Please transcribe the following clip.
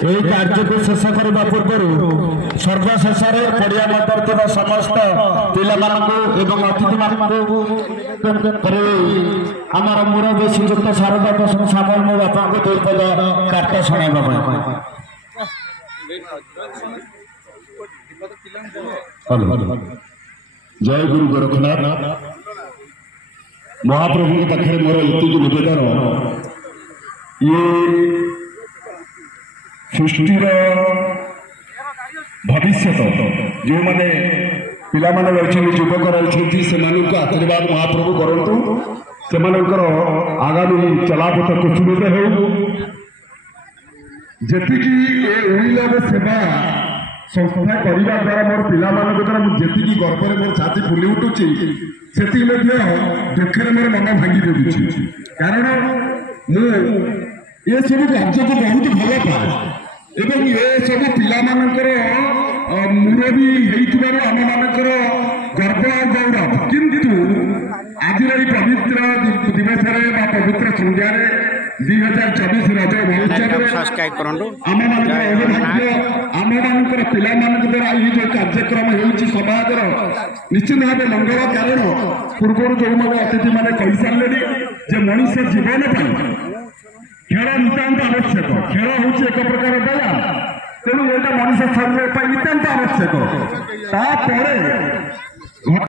यही कार्य को शेष करने पूर्व सर्वशेष पड़िया मध्य समस्त पिला अतिथि आमर मुरबी श्रीजुक्त शारदा प्रसन्न सामल मो बापा को दुई पद कार्य शुणाइबा जय गुरु गोरखनाथ महाप्रभु के पाखे मोर ये निवेदन ये सृष्टिर भविष्य जो मैंने पिला रही युवक रही से आशीर्वाद महाप्रभु करतु से आगामी चलापथ कुसुमित हो जी सेवा संस्था करने द्वारा मोर पिला द्वारा जी गर्भ में मोर छाती फुली उठुची से दुखे मोर मन भांगी देवी कारण मु ये सब कार्य को बहुत भल पाए एवं ये सब पिला मुरबी आम मानकर गर्व गौरव किंतु आज पवित्र दिवस पवित्र संध्यार 2024 रज महोत्सव आम मान पिला द्वारा ये जो कार्यक्रम होमाज निश्चित भाव मंगल कारण पूर्व जो मैंने अतिथि मैंने कही सारे मनुष्य जीवन खेल नितांत आवश्यक खेल हूँ एक प्रकार दया तेणु यहाँ मनुष्य शरीर नितांत आवश्यक